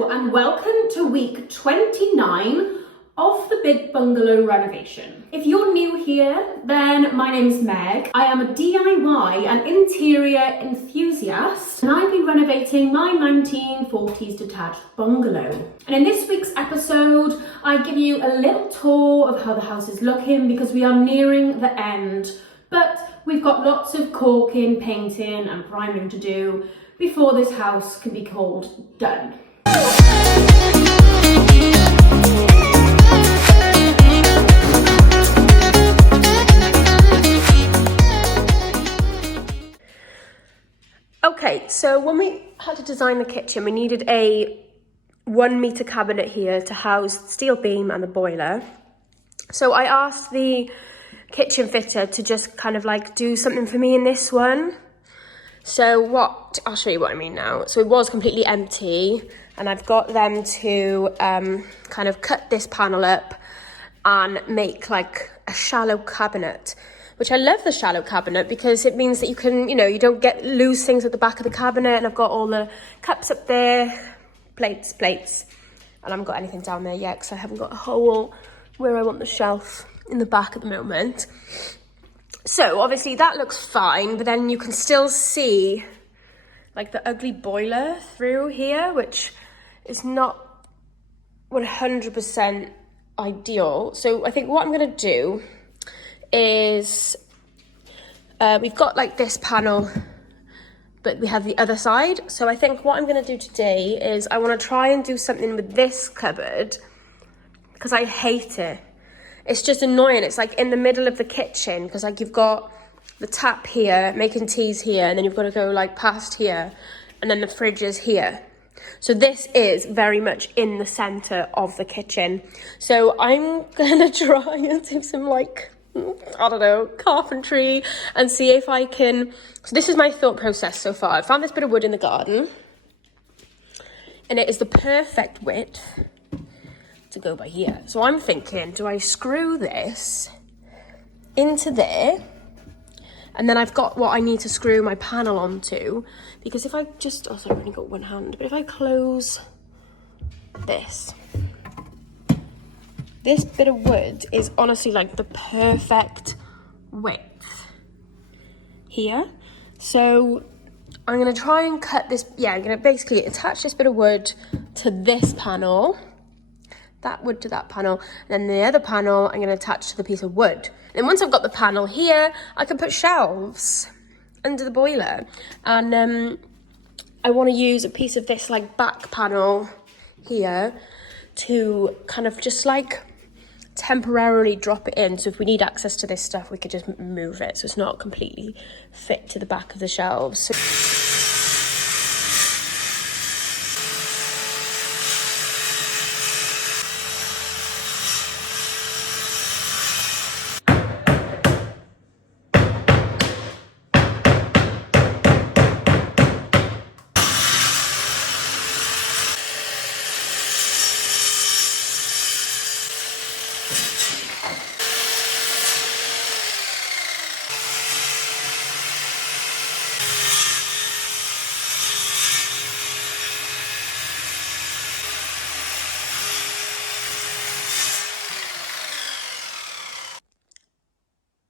Hello and welcome to week 29 of the Big Bungalow renovation. If you're new here, then my name's Meg. I am a DIY and interior enthusiast, and I've been renovating my 1940s detached bungalow. And in this week's episode, I give you a little tour of how the house is looking because we are nearing the end, but we've got lots of caulking, painting and priming to do before this house can be called done. Okay, so when we had to design the kitchen, we needed a 1 meter cabinet here to house the steel beam and the boiler. So I asked the kitchen fitter to just kind of like do something for me in this one. So I'll show you what I mean now. So it was completely empty, and I've got them to kind of cut this panel up and make like a shallow cabinet, which I love the shallow cabinet because it means that you can, you don't get loose things at the back of the cabinet. And I've got all the cups up there, plates, and I haven't got anything down there yet because I haven't got a hole where I want the shelf in the back at the moment. So obviously that looks fine, but then you can still see like the ugly boiler through here, which is not 100% ideal. So I think what I'm going to do is we've got like this panel, but we have the other side. So I think what I'm going to do today is I want to try and do something with this cupboard because I hate it. It's just annoying. It's like in the middle of the kitchen because like you've got the tap here, making teas here, and then you've got to go like past here, and then the fridge is here. So this is very much in the center of the kitchen. So I'm gonna try and do some like, I don't know, carpentry and see if I can. So this is my thought process so far. I found this bit of wood in the garden, and it is the perfect width to go by here. So I'm thinking, do I screw this into there? And then I've got what I need to screw my panel onto. Because if I just, sorry, I've only got one hand. But if I close this bit of wood is honestly like the perfect width here. So I'm gonna try and cut this, I'm gonna basically attach this bit of wood to this panel, that wood to that panel, and then the other panel I'm going to attach to the piece of wood. And once I've got the panel here, I can put shelves under the boiler. And I want to use a piece of this like back panel here to kind of just like temporarily drop it in. So if we need access to this stuff, we could just move it so it's not completely fit to the back of the shelves.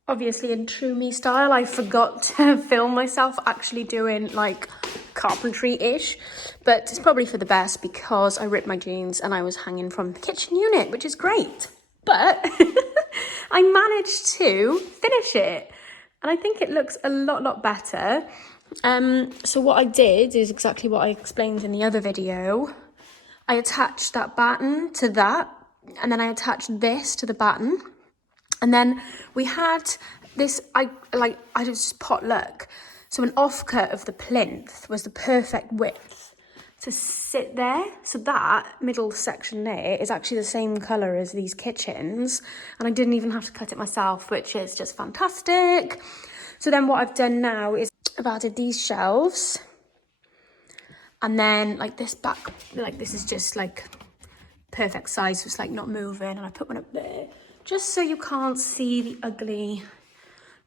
Obviously in true me style, I forgot to film myself actually doing like carpentry-ish, but it's probably for the best because I ripped my jeans and I was hanging from the kitchen unit, which is great. But I managed to finish it and I think it looks a lot better. So what I did is exactly what I explained in the other video. I attached that batten to that, and then I attached this to the batten. And then we had this, I just potluck. So an offcut of the plinth was the perfect width to sit there. So that middle section there is actually the same colour as these kitchens. And I didn't even have to cut it myself, which is just fantastic. So then what I've done now is I've added these shelves. And then like this back, like this is just like perfect size. So it's like not moving. And I put one up there, just so you can't see the ugly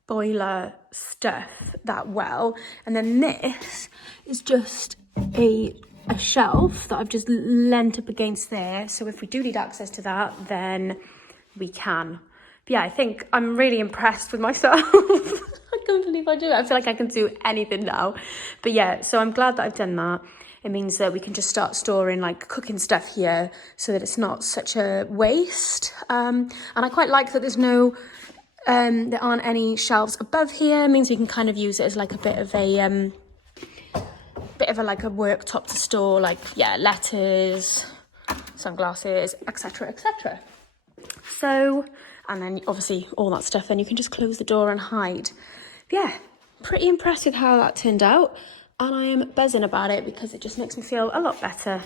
boiler stuff that well. And then this is just a a shelf that I've just leant up against there. So if we do need access to that, then we can. But yeah, I think I'm really impressed with myself. I can't believe I do it. I feel like I can do anything now. But yeah, so I'm glad that I've done that. It means that we can just start storing like cooking stuff here so that it's not such a waste. And I quite like that there's no, there aren't any shelves above here. It means we can kind of use it as like a bit of a like a worktop to store like, yeah, letters, sunglasses, etc, etc. So, and then obviously all that stuff, then you can just close the door and hide. But yeah, pretty impressed with how that turned out. And I am buzzing about it because it just makes me feel a lot better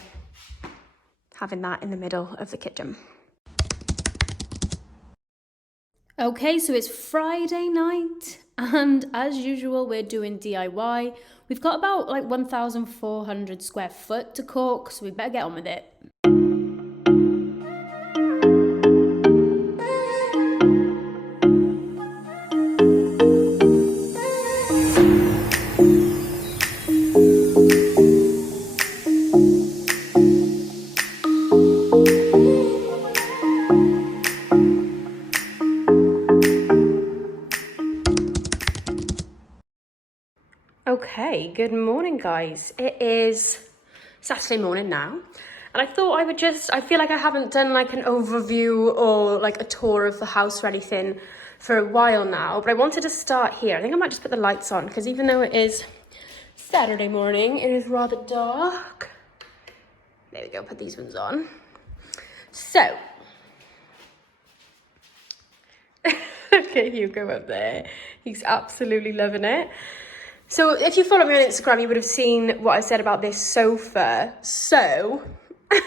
having that in the middle of the kitchen. Okay, so it's Friday night and as usual, we're doing DIY. We've got about like 1,400 square foot to caulk, so we better get on with it. Okay, good morning guys. It is Saturday morning now and I thought I feel like I haven't done like an overview or like a tour of the house or anything for a while now, but I wanted to start here. I think I might just put the lights on because even though it is Saturday morning, it is rather dark. There we go, put these ones on. So, okay, Hugo up there. He's absolutely loving it. So if you follow me on Instagram, you would have seen what I said about this sofa. So it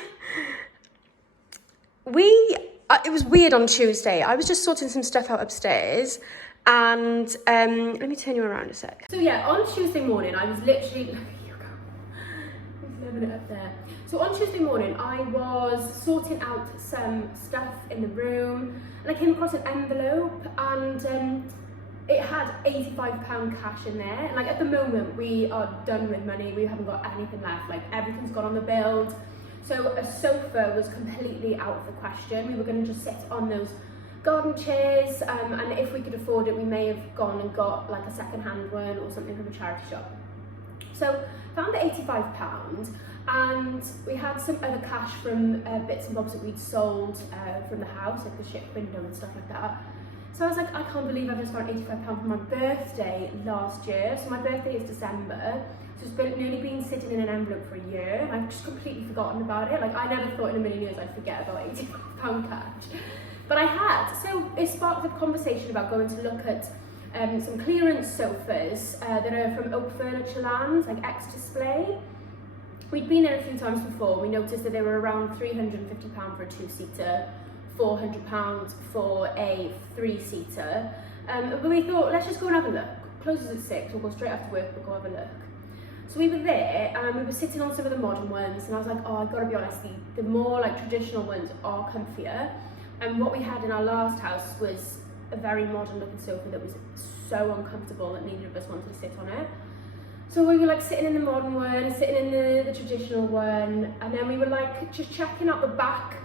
was weird on Tuesday. I was just sorting some stuff out upstairs and let me turn you around a sec. So yeah, on Tuesday morning, I was literally, he's loving it up there. So on Tuesday morning, I was sorting out some stuff in the room and I came across an envelope and it had £85 cash in there, and like at the moment we are done with money. We haven't got anything left, like everything's gone on the build. So a sofa was completely out of the question. We were going to just sit on those garden chairs, and if we could afford it, we may have gone and got like a second-hand one or something from a charity shop. So found the £85, and we had some other cash from bits and bobs that we'd sold from the house, like the ship window and stuff like that. So I was like, I can't believe I just got £85 for my birthday last year. So my birthday is December. So it's nearly been sitting in an envelope for a year. And I've just completely forgotten about it. Like I never thought in a million years I'd forget about £85 cash. But I had. So it sparked a conversation about going to look at some clearance sofas that are from Oak Furniture Land, like ex-display. We'd been there a few times before. We noticed that they were around £350 for a two-seater. £400 for a three-seater, but we thought let's just go and have a look. Closes at 6, we'll go straight after work, we'll go have a look. So we were there and we were sitting on some of the modern ones and I was like, oh, I've got to be honest, the more like traditional ones are comfier, and what we had in our last house was a very modern looking sofa that was so uncomfortable that neither of us wanted to sit on it. So we were like sitting in the modern one, sitting in the traditional one, and then we were like just checking out the back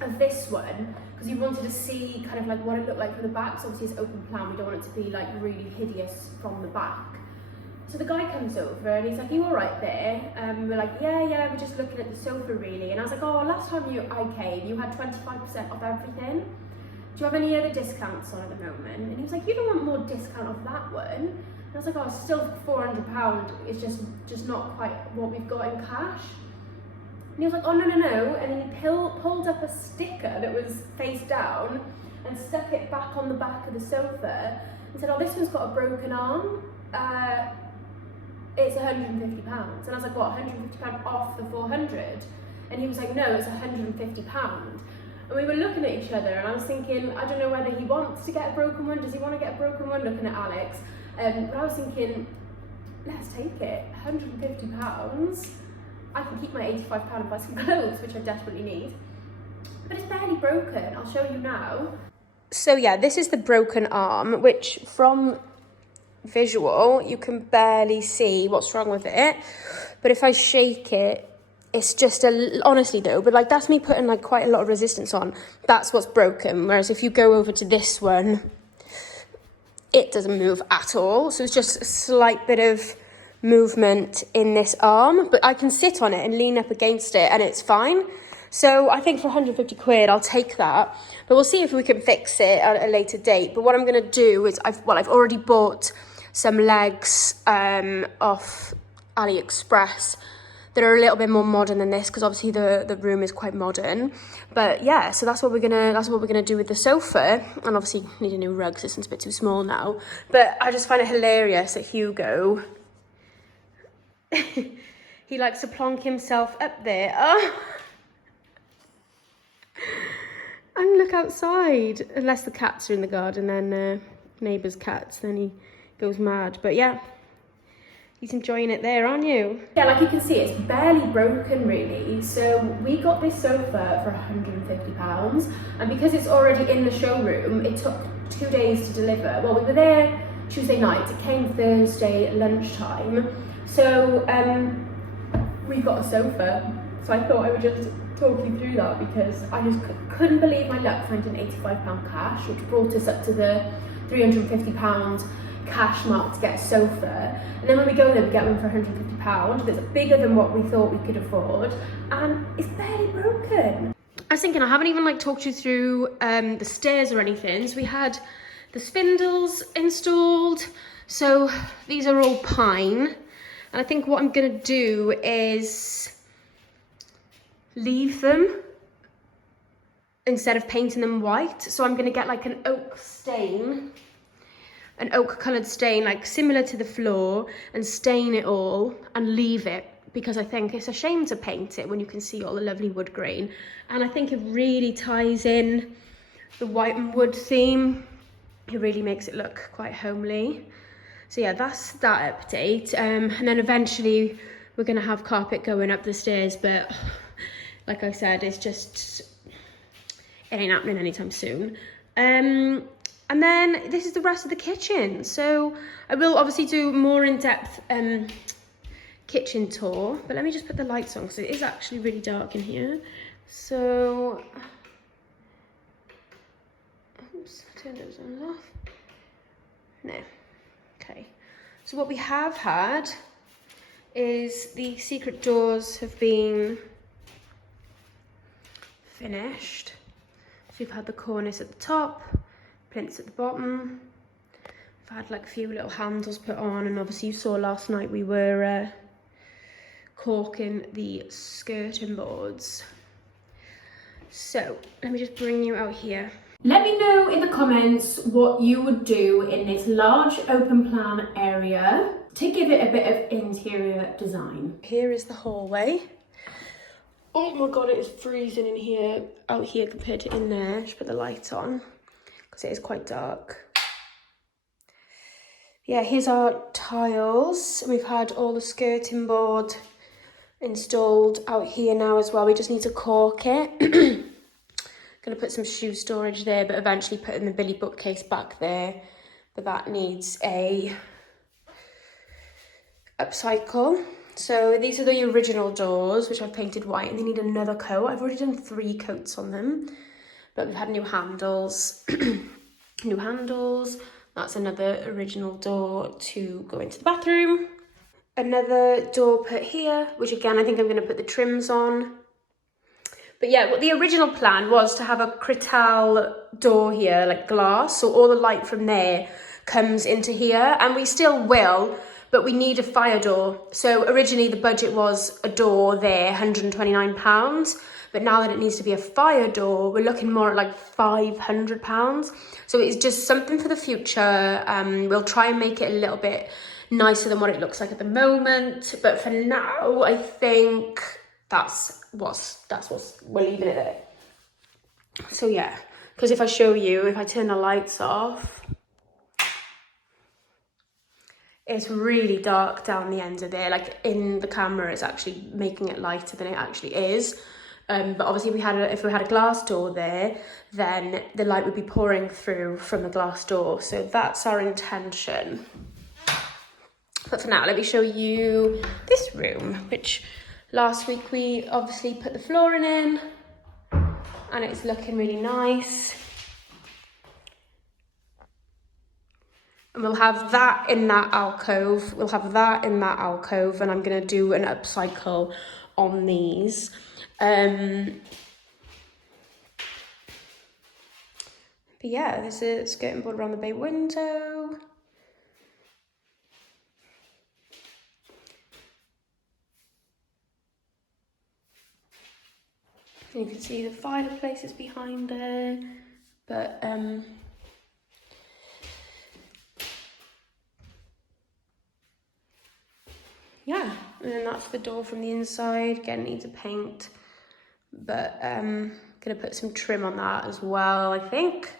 of this one because we wanted to see kind of like what it looked like from the back. So obviously it's open plan, we don't want it to be like really hideous from the back. So the guy comes over and he's like, you all right there? We're like, yeah, we're just looking at the sofa really. And I was like, oh, last time I came, you had 25% off everything. Do you have any other discounts on at the moment? And he was like, you don't want more discount off that one? And I was like, oh, it's still £400. It's just not quite what we've got in cash. And he was like, oh, no. And then he pulled up a sticker that was face down and stuck it back on the back of the sofa and said, oh, this one's got a broken arm. It's £150. And I was like, what, £150 off the 400? And he was like, no, it's £150. And we were looking at each other and I was thinking, I don't know whether he wants to get a broken one. Does he want to get a broken one? Looking at Alex. But I was thinking, let's take it, £150. I can keep my £85 and buy some clothes, which I desperately need. But it's barely broken, I'll show you now. So yeah, this is the broken arm, which from visual, you can barely see what's wrong with it. but if I shake it, it's just honestly though, but like that's me putting like quite a lot of resistance on. That's what's broken. Whereas if you go over to this one, it doesn't move at all. So it's just a slight bit of movement in this arm, but I can sit on it and lean up against it and it's fine. So I think for 150 quid, I'll take that. But we'll see if we can fix it at a later date. But what I'm going to do is, I've already bought some legs off AliExpress that are a little bit more modern than this, because obviously the room is quite modern. But yeah, so that's what we're gonna do with the sofa. And obviously need a new rug, because this one's a bit too small now. But I just find it hilarious that Hugo he likes to plonk himself up there. Oh. And look outside, unless the cats are in the garden, then neighbour's cats, then he goes mad. But yeah, he's enjoying it there, aren't you? Yeah, like you can see, it's barely broken really. So we got this sofa for £150, and because it's already in the showroom, it took 2 days to deliver. Well, we were there Tuesday night, it came Thursday lunchtime. So we got a sofa. So I thought I would just talk you through that, because I just couldn't believe my luck finding £85 cash, which brought us up to the £350 cash mark to get a sofa. And then when we go there, we get one for £150 that's bigger than what we thought we could afford, and it's barely broken. I was thinking, I haven't even like talked you through the stairs or anything. So we had the spindles installed, so these are all pine, and I think what I'm gonna do is leave them instead of painting them white. So I'm gonna get like an oak stain, an oak coloured stain, like similar to the floor, and stain it all and leave it, because I think it's a shame to paint it when you can see all the lovely wood grain. And I think it really ties in the white and wood theme. It really makes it look quite homely. So yeah, that's that update. And then eventually we're gonna have carpet going up the stairs, but like I said, it's just, it ain't happening anytime soon. And then this is the rest of the kitchen. So I will obviously do more in-depth kitchen tour, but let me just put the lights on, because it is actually really dark in here. So, oops, turn those ones off. No, okay. So what we have had is the secret doors have been finished. So we've had the cornice at the top, plinths at the bottom. We've had like a few little handles put on, and obviously you saw last night we were caulking the skirting boards. So let me just bring you out here. Let me know in the comments what you would do in this large open plan area to give it a bit of interior design. Here is the hallway. Oh my god, it is freezing in here, out here compared to in there. Just put the light on because it is quite dark. Yeah, here's our tiles. We've had all the skirting board installed out here now as well. We just need to caulk it. Gonna put some shoe storage there, but eventually putting the Billy bookcase back there. But that needs a upcycle. So these are the original doors, which I've painted white, and they need another coat. I've already done 3 coats on them, but we've had new handles. New handles. That's another original door to go into the bathroom. Another door put here, which again, I think I'm going to put the trims on. But yeah, what the original plan was to have a Crital door here, like glass, so all the light from there comes into here, and we still will, but we need a fire door. So originally the budget was a door there, £129, but now that it needs to be a fire door, we're looking more at like £500. So it's just something for the future. We'll try and make it a little bit nicer than what it looks like at the moment, but for now, I think that's what's we're leaving it there. So yeah, because if I show you, if I turn the lights off, it's really dark down the end of there. Like in the camera, it's actually making it lighter than it actually is. But obviously if we had a glass door there, then the light would be pouring through from the glass door. So that's our intention. But for now, let me show you this room, which last week we obviously put the flooring in and it's looking really nice. And we'll have that in that alcove. We'll have that in that alcove, and I'm going to do an upcycle on these. But yeah, there's a skirting board around the bay window. And you can see the fireplace is behind there. But yeah, and then that's the door from the inside. Again, needs a paint, but gonna put some trim on that as well, I think.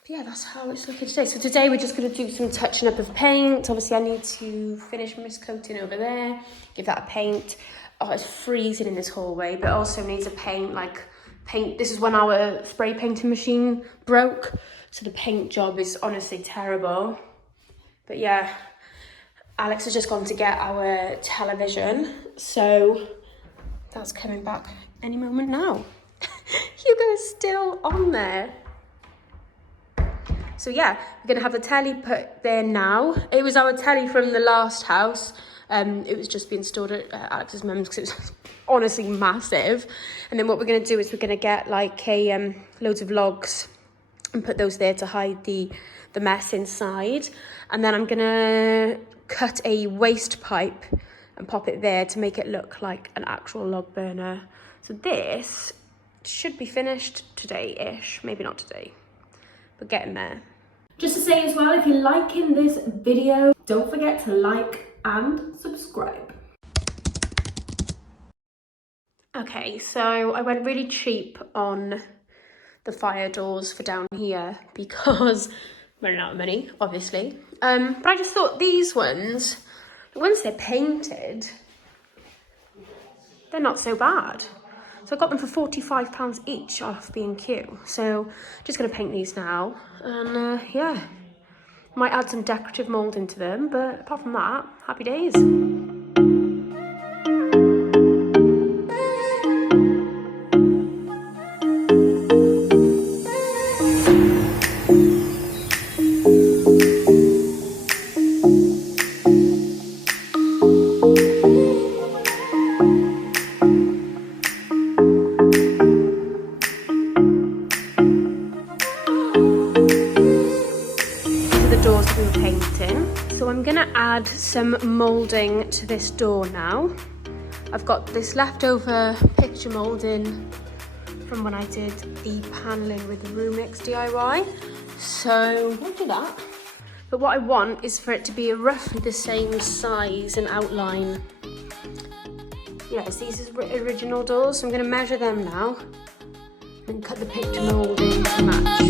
But yeah, that's how it's looking today. So today we're just gonna do some touching up of paint. Obviously I need to finish mist coating over there, give that a paint. Oh, it's freezing in this hallway, but also needs a paint, like paint. This is when our spray painting machine broke, so the paint job is honestly terrible. But yeah, Alex has just gone to get our television, so that's coming back any moment now. Hugo's still on there. So yeah, we're gonna have the telly put there now. It was our telly from the last house. It was just being stored at Alex's mum's because it was honestly massive. And then what we're gonna do is we're gonna get like a loads of logs and put those there to hide the mess inside. And then I'm gonna cut a waste pipe and pop it there to make it look like an actual log burner. So this should be finished today-ish, maybe not today, but getting there. Just to say as well, if you're liking this video, don't forget to like and subscribe. Okay, so I went really cheap on the fire doors for down here because running out of money, obviously. But I just thought these ones, once they're painted, they're not so bad. So I got them for £45 each off B&Q. So just gonna paint these now, and yeah, might add some decorative mould into them, but apart from that, happy days. Add some moulding to this door now. I've got this leftover picture moulding from when I did the paneling with the room mix DIY, so I'll do that. But what I want is for it to be roughly the same size and outline, you know, as these original doors. So I'm going to measure them now and cut the picture moulding to match.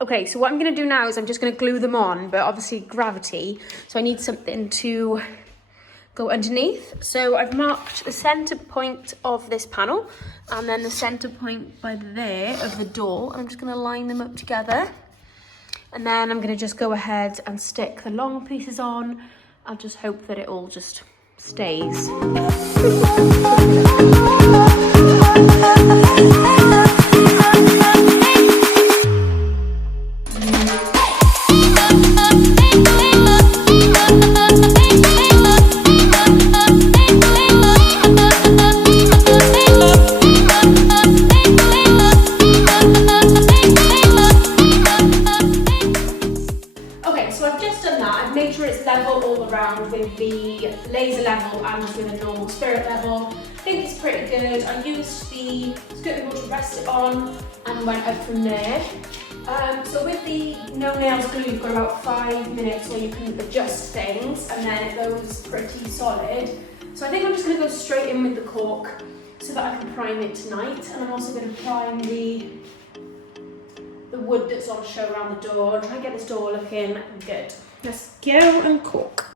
Okay, so what I'm going to do now is I'm just going to glue them on, but obviously gravity, so I need something to go underneath. So I've marked the centre point of this panel and then the centre point by there of the door, and I'm just going to line them up together. And then I'm going to just go ahead and stick the long pieces on. I'll just hope that it all just stays. it's level all around with the laser level and with a normal spirit level. I think it's pretty good. I used the skirting board to rest it on and went out from there. So with the no nails glue, you've got about 5 minutes where you can adjust things and then it goes pretty solid. So I think I'm just going to go straight in with the cork so that I can prime it tonight. And I'm also going to prime the wood that's on show around the door and try and get this door looking good. Let's go and cork.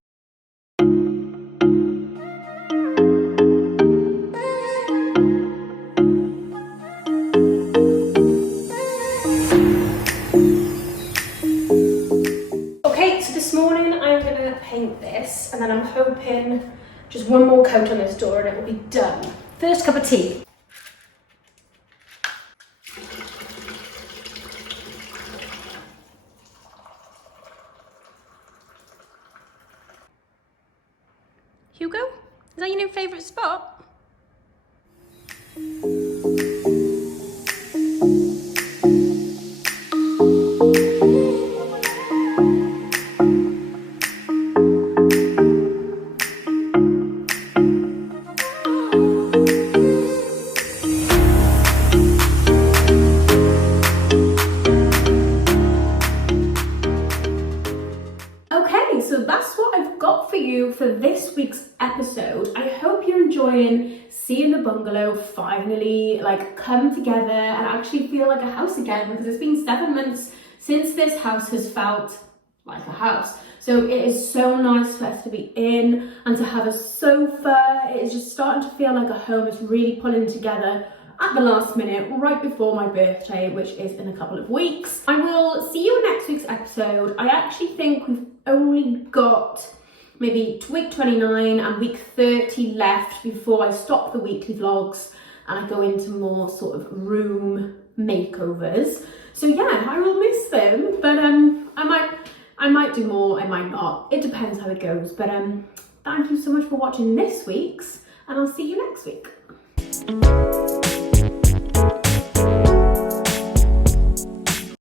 Okay, so this morning I'm going to paint this and then I'm hoping just one more coat on this door and it will be done. First cup of tea. Hugo, is that your new favourite spot? For this week's episode. I hope you're enjoying seeing the bungalow finally like come together and actually feel like a house again, because it's been 7 months since this house has felt like a house. So it is so nice for us to be in and to have a sofa. It is just starting to feel like a home. It's really pulling together at the last minute, right before my birthday, which is in a couple of weeks. I will see you in next week's episode. I actually think we've only got maybe week 29 and week 30 left before I stop the weekly vlogs and I go into more sort of room makeovers. So yeah, I will miss them, but I might do more, I might not. It depends how it goes. But thank you so much for watching this week's, and I'll see you next week.